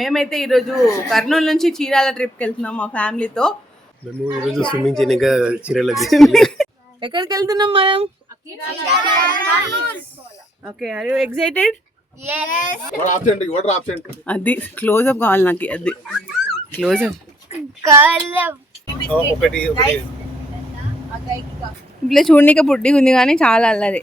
మేమైతే ఈరోజు కర్నూలు నుంచి చీరాల ట్రిప్కి వెళ్తున్నాం మా ఫ్యామిలీతో. మేము ఈరోజు స్విమ్మింగ్ చేయడానికి చీరాల బీచ్. ఎక్కడికి వెళ్తున్నాం మనం? Okay, are you excited? అది క్లోజ్అప్ కావాలి నాకు, అది క్లోజ్అప్. ఇట్లా చూడనీకి పుట్టిగా ఉంది కానీ చాలా అల్లరి.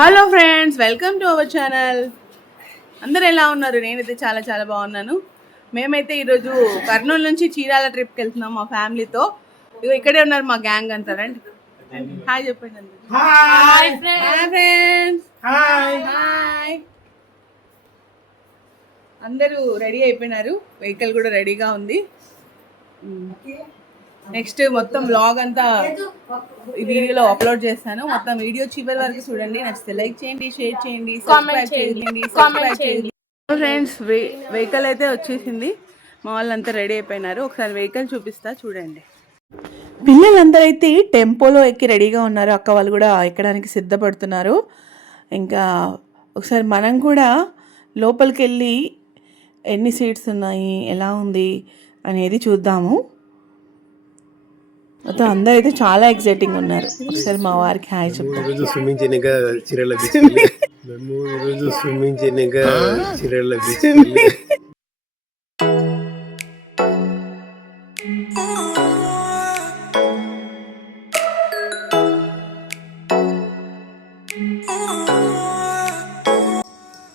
Hello friends, welcome to our channel. అందరు ఎలా ఉన్నారు? నేనైతే చాలా చాలా బాగున్నాను. మేమైతే ఈరోజు కర్నూలు నుంచి చీరాల ట్రిప్కి వెళ్తున్నాం మా ఫ్యామిలీతో. ఇగో ఇక్కడే ఉన్నారు మా గ్యాంగ్ అంతా. రండి, హాయ్ చెప్పండి. Hi friends. హాయ్. అందరూ రెడీ అయిపోయినారు, వెహికల్ కూడా రెడీగా ఉంది. నెక్స్ట్ మొత్తం వ్లాగ్ అంతా ఈ వీడియోలో అప్లోడ్ చేస్తాను. మొత్తం వీడియో చివరి వరకు చూడండి. నచ్చితే లైక్ చేయండి, షేర్ చేయండి, సబ్స్క్రైబ్ చేయండి. ఫ్రెండ్స్, వెహికల్ అయితే వచ్చేసింది. మా వాళ్ళంతా రెడీ అయిపోయినారు. ఒకసారి వెహికల్ చూపిస్తా చూడండి. పిల్లలందరూ అయితే టెంపోలో ఎక్కి రెడీగా ఉన్నారు. అక్క వాళ్ళు కూడా ఎక్కడానికి సిద్ధపడుతున్నారు. ఇంకా ఒకసారి మనం కూడా లోపలికి వెళ్ళి ఎన్ని సీట్స్ ఉన్నాయి, ఎలా ఉంది అనేది చూద్దాము. మొత్తం అందరూ అయితే చాలా ఎక్సైటింగ్ ఉన్నారు. ఒకసారి మా వారికి హాయ్ చెప్తాను. ఈరోజు స్విమ్మింగ్ చేయడానికి చీరాల బీచ్. మేము ఈరోజు స్విమ్మింగ్ చేయడానికి చీరాల బీచ్.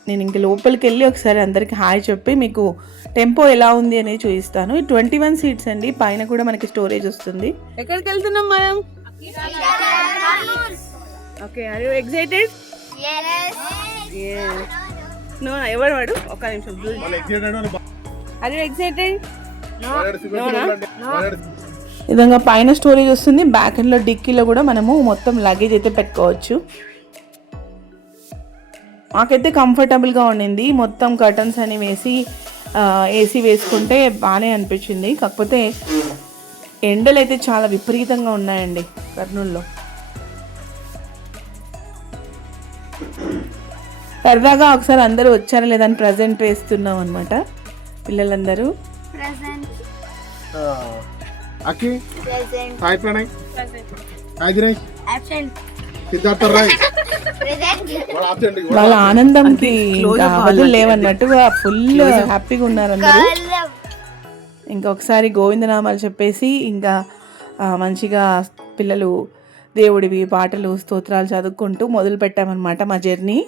నేను ఇంక లోపలికి వెళ్ళి ఒకసారి అందరికి హాయ్ చెప్పి మీకు టెంపో ఎలా ఉంది అనేది చూపిస్తాను. 21 సీట్స్ అండి, పైన కూడా మనకి స్టోరేజ్ వస్తుంది. ఎక్కడికి వెళ్తున్నాం మనం? Okay, are you excited? No, ఎవరు వాడు? ఒక్క నిమిషం. Are you excited? విధంగా పైన స్టోరేజ్ వస్తుంది. బ్యాక్ ఎండ్ లో డిక్కీలో కూడా మనము మొత్తం లగేజ్ అయితే పెట్టుకోవచ్చు. మాకైతే కంఫర్టబుల్గా ఉండింది. మొత్తం కర్టన్స్ అని వేసి ఏసీ వేసుకుంటే బాగానే అనిపించింది. కాకపోతే ఎండలు అయితే చాలా విపరీతంగా ఉన్నాయండి కర్నూలులో. సరదాగా ఒకసారి అందరూ వచ్చారా లేదని ప్రజెంట్ వేస్తున్నాం అనమాట. పిల్లలందరూ వాళ్ళ ఆనందంకి అవధులు లేవన్నట్టుగా ఫుల్ హ్యాపీగా ఉన్నారు అందరూ. ఇంకొకసారి గోవిందనామాలు చెప్పేసి ఇంకా మంచిగా పిల్లలు దేవుడివి పాటలు స్తోత్రాలు చదువుకుంటూ మొదలు పెట్టామన్నమాట మా జర్నీ.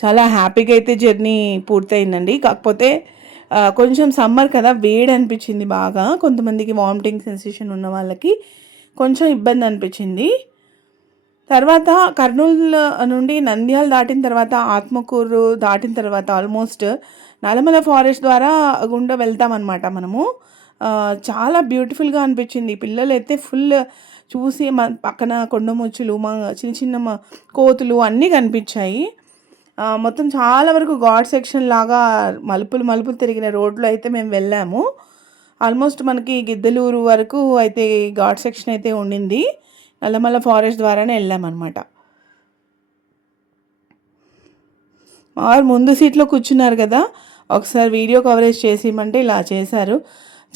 చాలా హ్యాపీగా అయితే జర్నీ పూర్తయిందండి. కాకపోతే కొంచెం సమ్మర్ కదా, వేడి అనిపించింది బాగా. కొంతమందికి వామిటింగ్ సెన్సేషన్ ఉన్న వాళ్ళకి కొంచెం ఇబ్బంది అనిపించింది. తర్వాత కర్నూలు నుండి నంద్యాల దాటిన తర్వాత, ఆత్మకూరు దాటిన తర్వాత ఆల్మోస్ట్ నల్లమల ఫారెస్ట్ ద్వారా గుండా వెళ్తామన్నమాట మనము. చాలా బ్యూటిఫుల్గా అనిపించింది. పిల్లలు అయితే ఫుల్ చూసి పక్కన కొండముచ్చులు, మా చిన్న చిన్న కోతులు అన్నీ కనిపించాయి. మొత్తం చాలా వరకు ఘాట్ సెక్షన్ లాగా మలుపులు తిరిగిన రోడ్లో అయితే మేము వెళ్ళాము. ఆల్మోస్ట్ మనకి గిద్దలూరు వరకు అయితే ఘాట్ సెక్షన్ అయితే ఉండింది. నల్లమల ఫారెస్ట్ ద్వారానే వెళ్ళామన్నమాట. వారు ముందు సీట్లో కూర్చున్నారు కదా, ఒకసారి వీడియో కవరేజ్ చేసేయమంటే ఇలా చేశారు.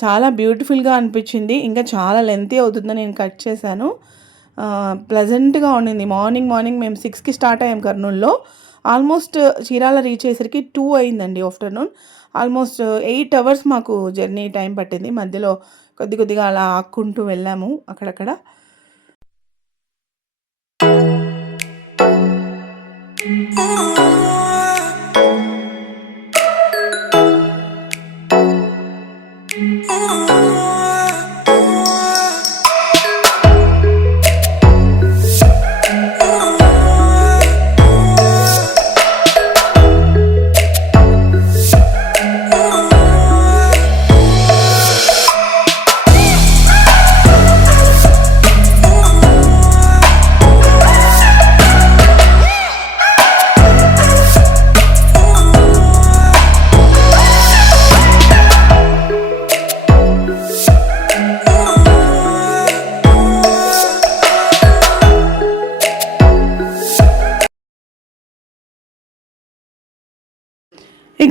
చాలా బ్యూటిఫుల్గా అనిపించింది. ఇంకా చాలా లెంతీ అవుతుందని నేను కట్ చేశాను. ప్లెజెంట్గా ఉండింది. మార్నింగ్ మేము 6కి స్టార్ట్ అయ్యాం కర్నూలులో. ఆల్మోస్ట్ చీరాల రీచ్ అయ్యేసరికి 2 అయిందండి ఆఫ్టర్నూన్. ఆల్మోస్ట్ 8 అవర్స్ మాకు జర్నీ టైం పట్టింది. మధ్యలో కొద్దిగా అలా ఆక్కుంటూ వెళ్ళాము అక్కడక్కడ.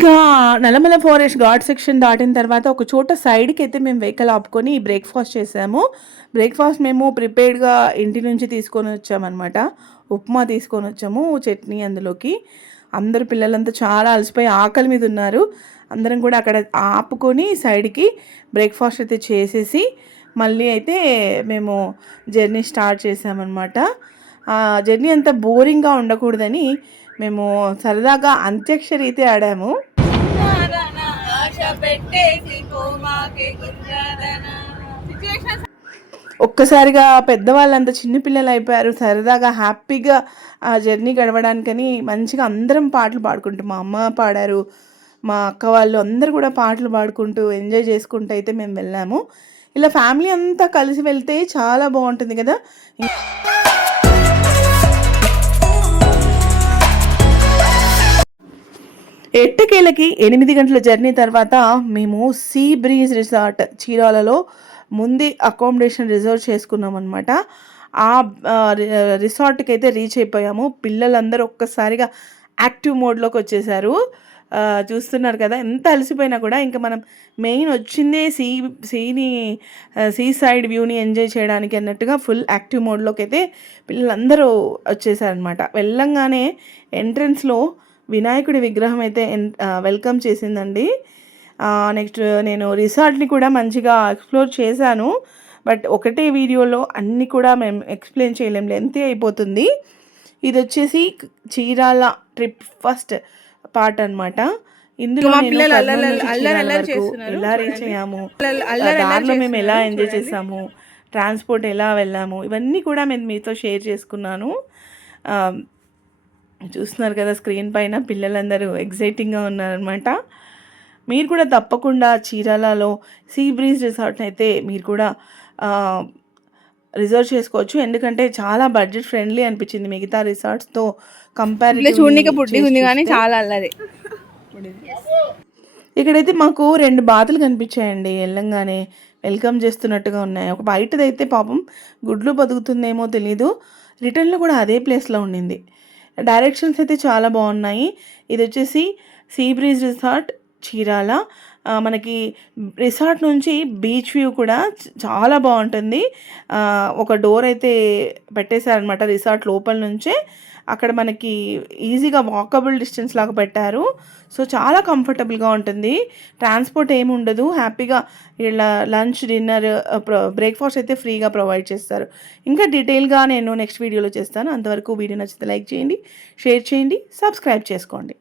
ఇంకా నల్లమల ఫారెస్ట్ ఘాట్ సెక్షన్ దాటిన తర్వాత ఒక చోట సైడ్కి అయితే మేము వెహికల్ ఆపుకొని బ్రేక్ఫాస్ట్ చేసాము. బ్రేక్ఫాస్ట్ మేము ప్రిపేర్డ్గా ఇంటి నుంచి తీసుకొని వచ్చామన్నమాట. ఉప్మా తీసుకొని వచ్చాము, చట్నీ అందులోకి. అందరు పిల్లలంతా చాలా అలసిపోయి ఆకలి మీద ఉన్నారు. అందరం కూడా అక్కడ ఆపుకొని సైడ్కి బ్రేక్ఫాస్ట్ అయితే చేసేసి మళ్ళీ అయితే మేము జర్నీ స్టార్ట్ చేసామన్నమాట. జర్నీ అంత బోరింగ్గా ఉండకూడదని మేము సరదాగా అంత్యాక్షరి అయితే ఆడాము. ఒక్కసారిగా పెద్దవాళ్ళంతా చిన్నపిల్లలు అయిపోయారు. సరదాగా హ్యాపీగా ఆ జర్నీ గడవడానికని మంచిగా అందరం పాటలు పాడుకుంటూ, మా అమ్మ పాడారు, మా అక్క వాళ్ళు అందరూ కూడా పాటలు పాడుకుంటూ ఎంజాయ్ చేసుకుంటూ అయితే మేము వెళ్ళాము. ఇలా ఫ్యామిలీ అంతా కలిసి వెళ్తే చాలా బాగుంటుంది కదా. ఎట్టకేలకి 8 గంటల జర్నీ తర్వాత మేము సీ బ్రీజ్ రిసార్ట్ చీరాలలో ముందే అకామిడేషన్ రిజర్వ్ చేసుకున్నాం అనమాట. ఆ రిసార్ట్కి అయితే రీచ్ అయిపోయాము. పిల్లలందరూ ఒక్కసారిగా యాక్టివ్ మోడ్లోకి వచ్చేసారు. చూస్తున్నారు కదా, ఎంత అలసిపోయినా కూడా ఇంకా మనం మెయిన్ వచ్చిందే సీ సైడ్ వ్యూని ఎంజాయ్ చేయడానికి అన్నట్టుగా ఫుల్ యాక్టివ్ మోడ్లోకి అయితే పిల్లలందరూ వచ్చేసారనమాట. వెళ్ళంగానే ఎంట్రన్స్లో వినాయకుడి విగ్రహం అయితే వెల్కమ్ చేసిందండి. నెక్స్ట్ నేను రిసార్ట్ని కూడా మంచిగా ఎక్స్ప్లోర్ చేశాను. బట్ ఒకటే వీడియోలో అన్నీ కూడా మేము ఎక్స్ప్లెయిన్ చేయలేం, లెంతీ అయిపోతుంది. ఇది వచ్చేసి చీరాల ట్రిప్ ఫస్ట్ పార్ట్ అనమాట. ఇందులో ఎలా రీచ్ అయ్యాము, దారిలో మేము ఎలా ఎంజాయ్ చేసాము, ట్రాన్స్పోర్ట్ ఎలా వెళ్ళాము, ఇవన్నీ కూడా నేను మీతో షేర్ చేసుకున్నాను. చూస్తున్నారు కదా స్క్రీన్ పైన పిల్లలందరూ ఎగ్జైటింగ్గా ఉన్నారనమాట. మీరు కూడా తప్పకుండా చీరాలలో సీ బ్రీజ్ రిసార్ట్ అయితే మీరు కూడా రిజర్వ్ చేసుకోవచ్చు. ఎందుకంటే చాలా బడ్జెట్ ఫ్రెండ్లీ అనిపించింది మిగతా రిసార్ట్స్తో కంపేర్. చాలా అల్లరి. ఇక్కడైతే మాకు 2 బాతులు కనిపించాయండి. వెళ్ళంగానే వెల్కమ్ చేస్తున్నట్టుగా ఉన్నాయి. ఒక బయటదైతే పాపం గుడ్లు బతుకుతుందేమో తెలీదు. రిటర్న్లో కూడా అదే ప్లేస్లో ఉండింది. డైరెక్షన్స్ అయితే చాలా బాగున్నాయి. ఇది వచ్చేసి సీ బ్రీజ్ రిసార్ట్ చీరాల. మనకి రిసార్ట్ నుంచి బీచ్ వ్యూ కూడా చాలా బాగుంటుంది. ఒక డోర్ అయితే పెట్టేశారనమాట రిసార్ట్ లోపల నుంచే. అక్కడ మనకి ఈజీగా వాకబుల్ డిస్టెన్స్ లాగా పెట్టారు. సో చాలా కంఫర్టబుల్గా ఉంటుంది. ట్రాన్స్పోర్ట్ ఏమి ఉండదు. హ్యాపీగా ఇలా లంచ్, డిన్నర్, బ్రేక్ఫాస్ట్ అయితే ఫ్రీగా ప్రొవైడ్ చేస్తారు. ఇంకా డీటెయిల్గా నేను నెక్స్ట్ వీడియోలో చేస్తాను. అంతవరకు వీడియో నచ్చితే లైక్ చేయండి, షేర్ చేయండి, సబ్స్క్రైబ్ చేసుకోండి.